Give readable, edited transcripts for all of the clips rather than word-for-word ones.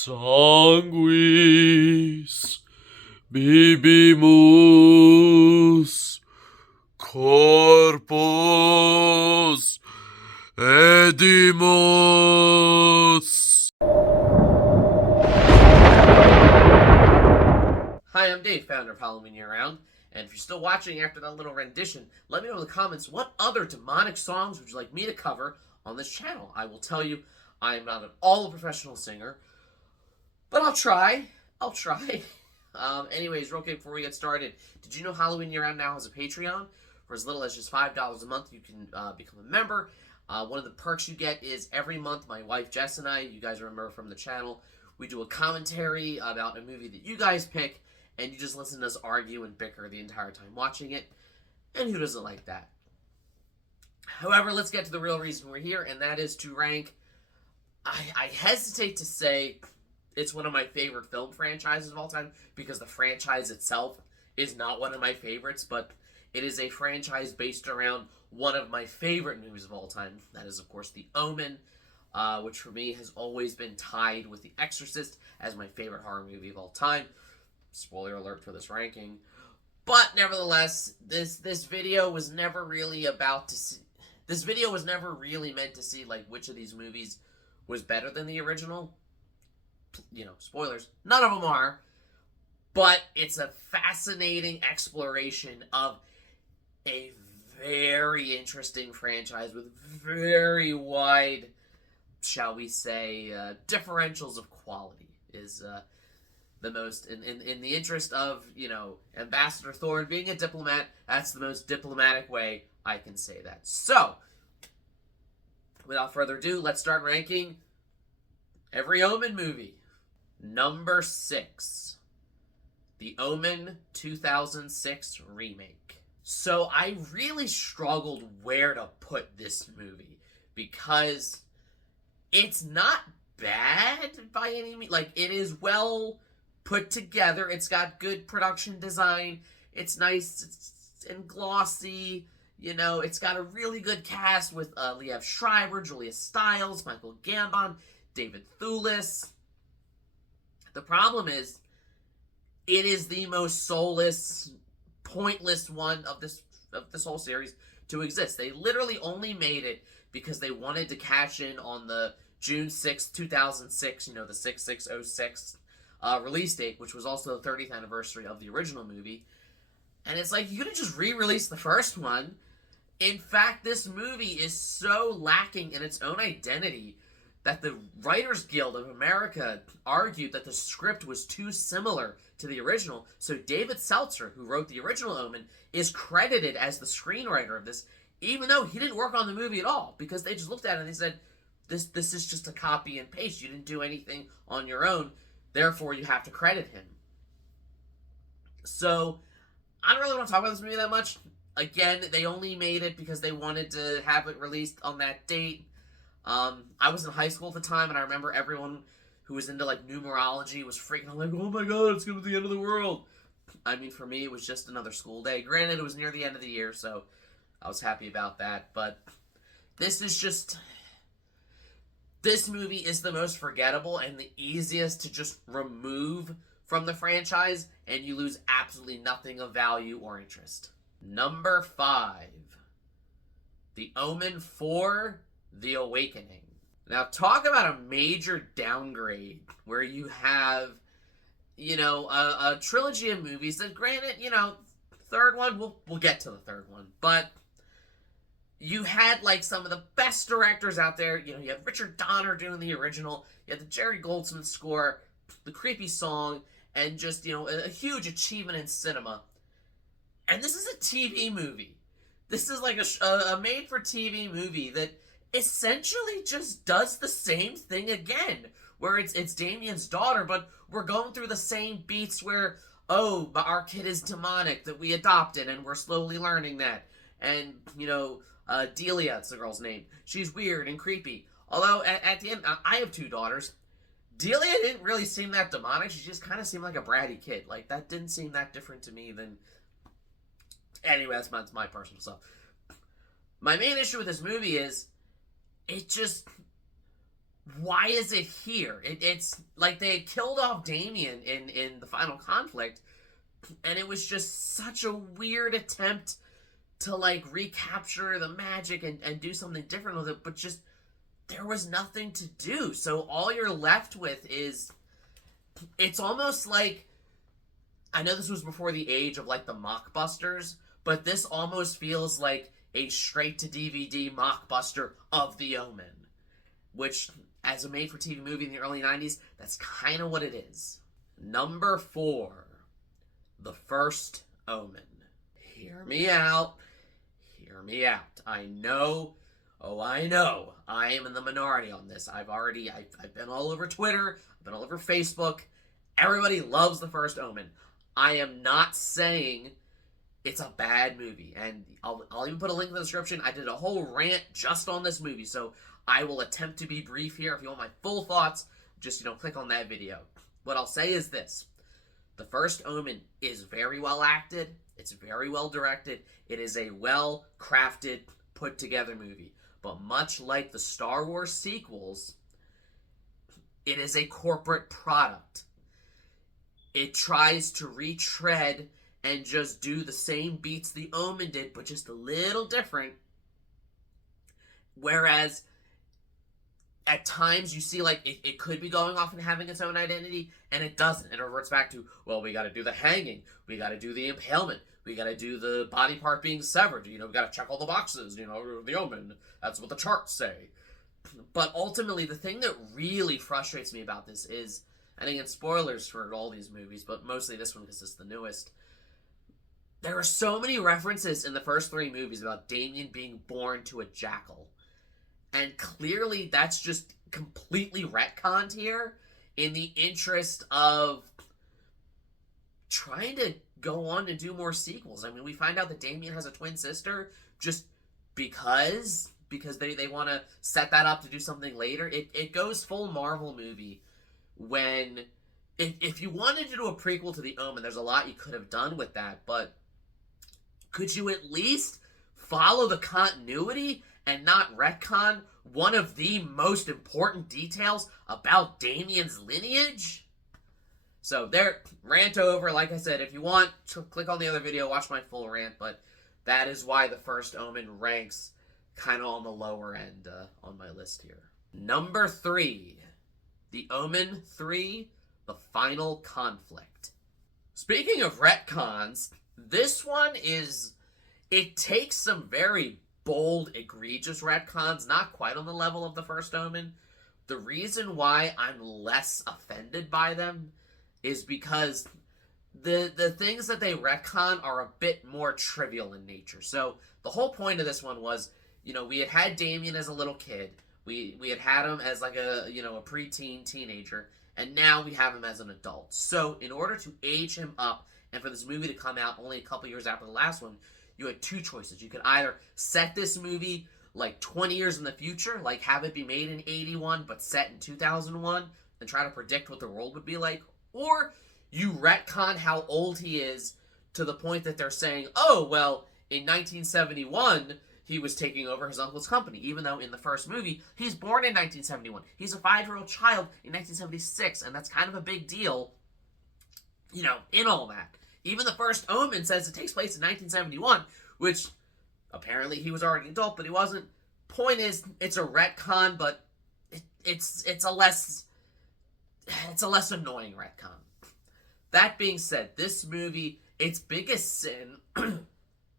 Sanguis bibimus corpus edimus. Hi, I'm Dave, founder of Halloween Year Round, and if you're still watching after that little rendition, let me know in the comments what other demonic songs would you like me to cover on this channel. I will tell you, I am not at all a professional singer, but I'll try. Anyways, real quick before we get started, did you know Halloween Year Round now has a Patreon? For as little as just $5 a month, you can become a member. One of the perks you get is every month, my wife Jess and I, you guys remember from the channel, we do a commentary about a movie that you guys pick, and you just listen to us argue and bicker the entire time watching it. And who doesn't like that? However, let's get to the real reason we're here, and that is to rank, I hesitate to say it's one of my favorite film franchises of all time, because the franchise itself is not one of my favorites, but it is a franchise based around one of my favorite movies of all time. That is, of course, The Omen, which for me has always been tied with The Exorcist as my favorite horror movie of all time. Spoiler alert for this ranking. But nevertheless, this video was never really this video was never really meant to see like which of these movies was better than the original. You know, spoilers, none of them are. But it's a fascinating exploration of a very interesting franchise with very wide, shall we say, differentials of quality is the most, in the interest of, you know, Ambassador Thorne being a diplomat, that's the most diplomatic way I can say that. So, without further ado, let's start ranking every Omen movie. Number 6, The Omen 2006 remake. So I really struggled where to put this movie, because it's not bad by any means. Like, it is well put together. It's got good production design. It's nice and glossy. You know, it's got a really good cast with Liev Schreiber, Julia Stiles, Michael Gambon, David Thewlis. The problem is, it is the most soulless, pointless one of this whole series to exist. They literally only made it because they wanted to cash in on the June 6th, 2006, you know, the 6606 release date, which was also the 30th anniversary of the original movie. And it's like, you could have just re-released the first one. In fact, this movie is so lacking in its own identity that the Writers Guild of America argued that the script was too similar to the original. So David Seltzer, who wrote the original Omen, is credited as the screenwriter of this, even though he didn't work on the movie at all, because they just looked at it and they said, this is just a copy and paste. You didn't do anything on your own, therefore you have to credit him. So, I don't really want to talk about this movie that much. Again, they only made it because they wanted to have it released on that date. I was in high school at the time, and I remember everyone who was into, like, numerology was freaking out, like, oh my god, it's gonna be the end of the world. I mean, for me, it was just another school day. Granted, it was near the end of the year, so I was happy about that, but this movie is the most forgettable and the easiest to just remove from the franchise, and you lose absolutely nothing of value or interest. Number 5, The Omen 4, The Awakening. Now, talk about a major downgrade where you have, you know, a trilogy of movies that, granted, you know, third one, we'll get to the third one, but you had, like, some of the best directors out there. You know, you had Richard Donner doing the original, you had the Jerry Goldsmith score, the creepy song, and just, you know, a huge achievement in cinema. And this is a TV movie. This is like a made-for-TV movie that essentially just does the same thing again, where it's Damien's daughter, but we're going through the same beats where, oh, our kid is demonic that we adopted, and we're slowly learning that. And, you know, Delia, it's the girl's name. She's weird and creepy. Although, at the end, I have 2 daughters. Delia didn't really seem that demonic. She just kind of seemed like a bratty kid. Like, that didn't seem that different to me than... Anyway, that's my personal stuff. My main issue with this movie is, it just... why is it here? It's like they had killed off Damien in the final conflict, and it was just such a weird attempt to like recapture the magic and do something different with it, but just there was nothing to do. So all you're left with is, it's almost like, I know this was before the age of like the mockbusters, but this almost feels like a straight to DVD mockbuster of The Omen, which as a made for TV movie in the early 90s, that's kind of what it is. Number 4, The First Omen. Hear me out. Hear me out. I know. Oh, I know. I am in the minority on this. I've been all over Twitter. I've been all over Facebook. Everybody loves The First Omen. I am not saying it's a bad movie. And I'll even put a link in the description. I did a whole rant just on this movie. So I will attempt to be brief here. If you want my full thoughts, just, click on that video. What I'll say is this. The First Omen is very well acted. It's very well directed. It is a well-crafted, put-together movie. But much like the Star Wars sequels, it is a corporate product. It tries to retread and just do the same beats the Omen did, but just a little different. Whereas at times you see like it could be going off and having its own identity, and it doesn't. It reverts back to, well, we got to do the hanging, we got to do the impalement, we got to do the body part being severed, we got to check all the boxes, the Omen, that's what the charts say. But ultimately, the thing that really frustrates me about this is, and again, spoilers for all these movies, but mostly this one because it's the newest, there are so many references in the first 3 movies about Damien being born to a jackal. And clearly that's just completely retconned here in the interest of trying to go on and do more sequels. I mean, we find out that Damien has a twin sister just because they want to set that up to do something later. It goes full Marvel movie when, if you wanted to do a prequel to The Omen, there's a lot you could have done with that, but could you at least follow the continuity and not retcon one of the most important details about Damien's lineage? So there, rant over. Like I said, if you want to click on the other video, watch my full rant, but that is why The First Omen ranks kind of on the lower end on my list here. Number 3, The Omen 3, The Final Conflict. Speaking of retcons, this one it takes some very bold, egregious retcons, not quite on the level of The First Omen. The reason why I'm less offended by them is because the things that they retcon are a bit more trivial in nature. So the whole point of this one was, we had Damien as a little kid. We had him as like a preteen teenager, and now we have him as an adult. So in order to age him up and for this movie to come out only a couple years after the last one, you had 2 choices. You could either set this movie like 20 years in the future, like have it be made in 81 but set in 2001 and try to predict what the world would be like, or you retcon how old he is to the point that they're saying, oh, well, in 1971 he was taking over his uncle's company, even though in the first movie he's born in 1971. He's a 5-year-old child in 1976, and that's kind of a big deal, in all that. Even The First Omen says it takes place in 1971, which apparently he was already an adult, but he wasn't. Point is, it's a retcon, but it's a less annoying retcon. That being said, this movie, its biggest sin,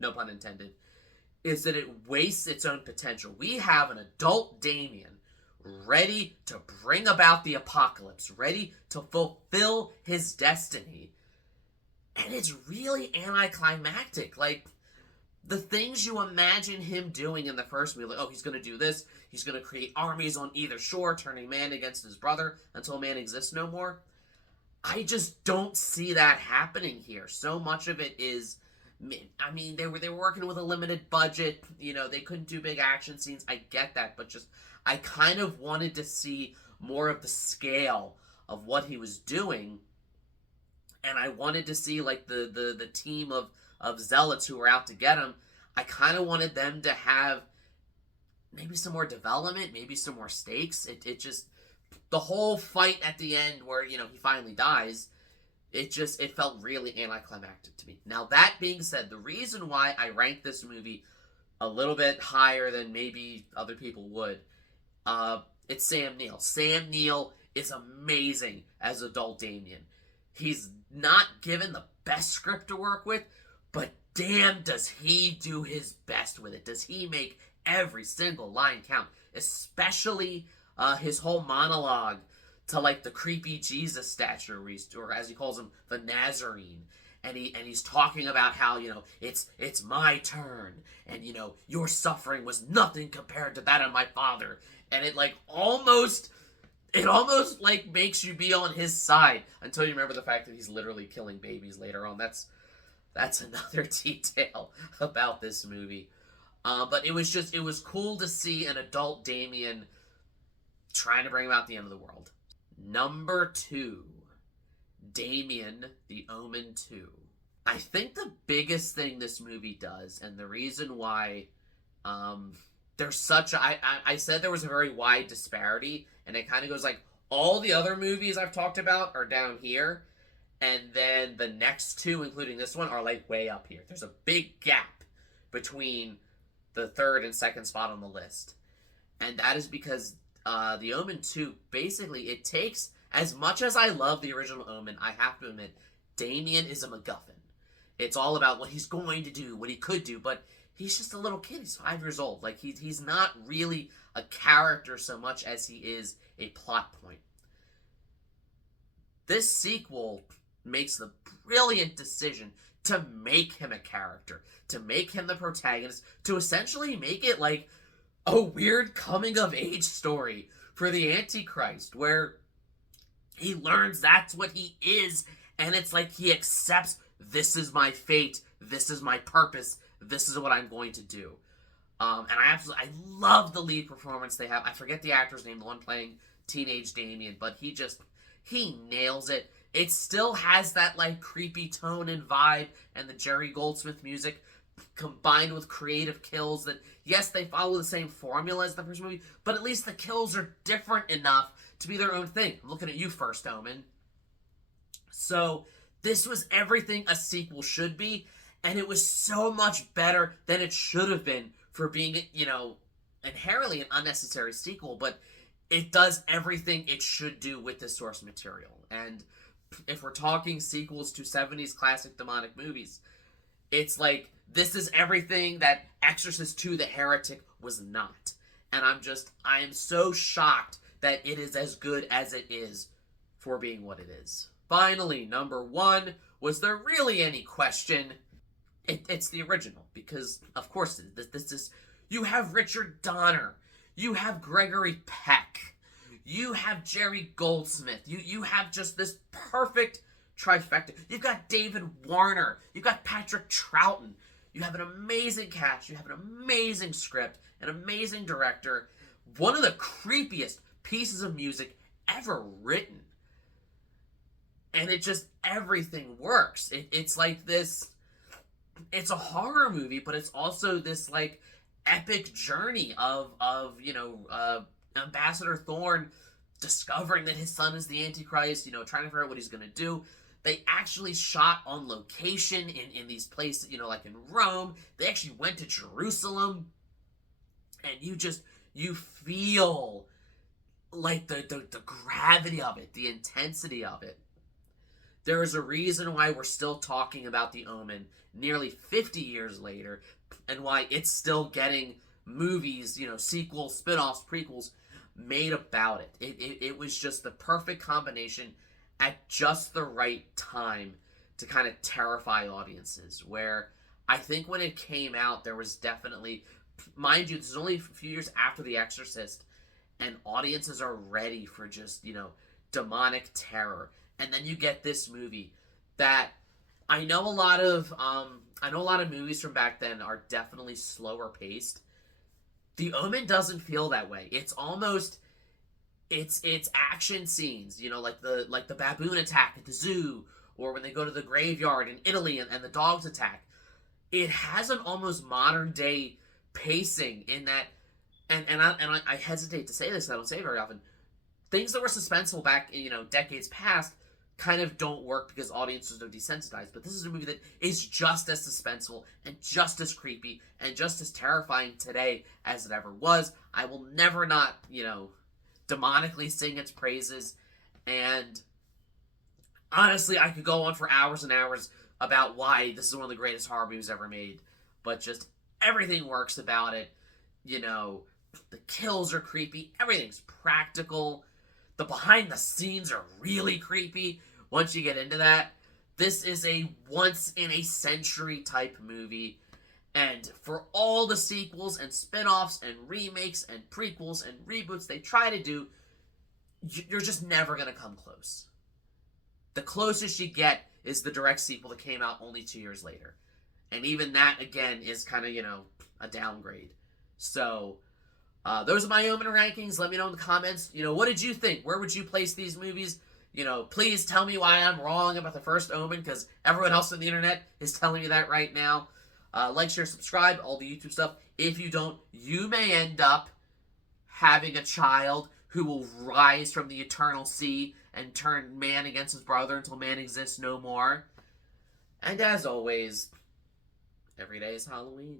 no pun intended, is that it wastes its own potential. We have an adult Damien ready to bring about the apocalypse, ready to fulfill his destiny. And it's really anticlimactic. Like, the things you imagine him doing in the first movie, like, oh, he's going to do this, he's going to create armies on either shore, turning man against his brother until man exists no more. I just don't see that happening here. So much of it is, I mean, they were working with a limited budget, they couldn't do big action scenes, I get that, but just, I kind of wanted to see more of the scale of what he was doing. And I wanted to see, like, the team of zealots who were out to get him. I kind of wanted them to have maybe some more development, maybe some more stakes. It just, the whole fight at the end where, he finally dies, it felt really anticlimactic to me. Now, that being said, the reason why I rank this movie a little bit higher than maybe other people would, it's Sam Neill. Sam Neill is amazing as adult Damien. He's not given the best script to work with, but damn does he do his best with it. Does he make every single line count, especially his whole monologue to like the creepy Jesus statue, or as he calls him, the Nazarene. And he's talking about how, it's my turn, and your suffering was nothing compared to that of my father. And it almost like makes you be on his side until you remember the fact that he's literally killing babies later on. That's another detail about this movie. But it was cool to see an adult Damien trying to bring about the end of the world. Number 2, Damien, the Omen 2. I think the biggest thing this movie does, and the reason why there's such a... I said there was a very wide disparity, and it kind of goes like, all the other movies I've talked about are down here, and then the next 2, including this one, are like way up here. There's a big gap between the 3rd and 2nd spot on the list. And that is because the Omen 2, basically, it takes... As much as I love the original Omen, I have to admit, Damien is a MacGuffin. It's all about what he's going to do, what he could do, but he's just a little kid. He's 5 years old. Like, he's not really a character so much as he is a plot point. This sequel makes the brilliant decision to make him a character, to make him the protagonist, to essentially make it like a weird coming-of-age story for the Antichrist, where he learns that's what he is, and it's like he accepts, this is my fate, this is my purpose, this is what I'm going to do. And I love the lead performance they have. I forget the actor's name, the one playing teenage Damien, but he nails it. It still has that like creepy tone and vibe, and the Jerry Goldsmith music combined with creative kills that, yes, they follow the same formula as the first movie, but at least the kills are different enough to be their own thing. I'm looking at you first, Omen. So, this was everything a sequel should be, and it was so much better than it should have been for being, inherently an unnecessary sequel, but it does everything it should do with the source material. And if we're talking sequels to 70s classic demonic movies, it's like, this is everything that Exorcist 2 The Heretic was not. And I am so shocked that it is as good as it is for being what it is. Finally, number 1, was there really any question? It's the original, because, of course, this is... You have Richard Donner. You have Gregory Peck. You have Jerry Goldsmith. You have just this perfect trifecta. You've got David Warner. You've got Patrick Troughton. You have an amazing cast. You have an amazing script. An amazing director. One of the creepiest pieces of music ever written. And everything works. It's like this, it's a horror movie, but it's also this like epic journey of Ambassador Thorn discovering that his son is the Antichrist, trying to figure out what he's going to do. They actually shot on location in these places, like in Rome. They actually went to Jerusalem. And you feel like the gravity of it, the intensity of it. There is a reason why we're still talking about The Omen nearly 50 years later, and why it's still getting movies, sequels, spin-offs, prequels made about it. It was just the perfect combination at just the right time to kind of terrify audiences, where I think when it came out, there was definitely, mind you, this is only a few years after The Exorcist, and audiences are ready for just, demonic terror. And then you get this movie that I know a lot of movies from back then are definitely slower paced. The Omen doesn't feel that way. It's almost, it's action scenes, like the baboon attack at the zoo, or when they go to the graveyard in Italy and the dogs attack. It has an almost modern day pacing in that, and I hesitate to say this, I don't say it very often. things that were suspenseful back in, decades past kind of don't work because audiences are desensitized. But this is a movie that is just as suspenseful and just as creepy and just as terrifying today as it ever was. I will never not, demonically sing its praises. And honestly, I could go on for hours and hours about why this is one of the greatest horror movies ever made. But just everything works about it. The kills are creepy. Everything's practical. The behind the scenes are really creepy. Once you get into that, this is a once in a century type movie. And for all the sequels and spin-offs and remakes and prequels and reboots they try to do, you're just never going to come close. The closest you get is the direct sequel that came out only 2 years later. And even that, again, is kind of, a downgrade. So, those are my Omen rankings. Let me know in the comments. What did you think? Where would you place these movies? Please tell me why I'm wrong about the first Omen, because everyone else on the internet is telling me that right now. Like, share, subscribe, all the YouTube stuff. If you don't, you may end up having a child who will rise from the eternal sea and turn man against his brother until man exists no more. And as always, every day is Halloween.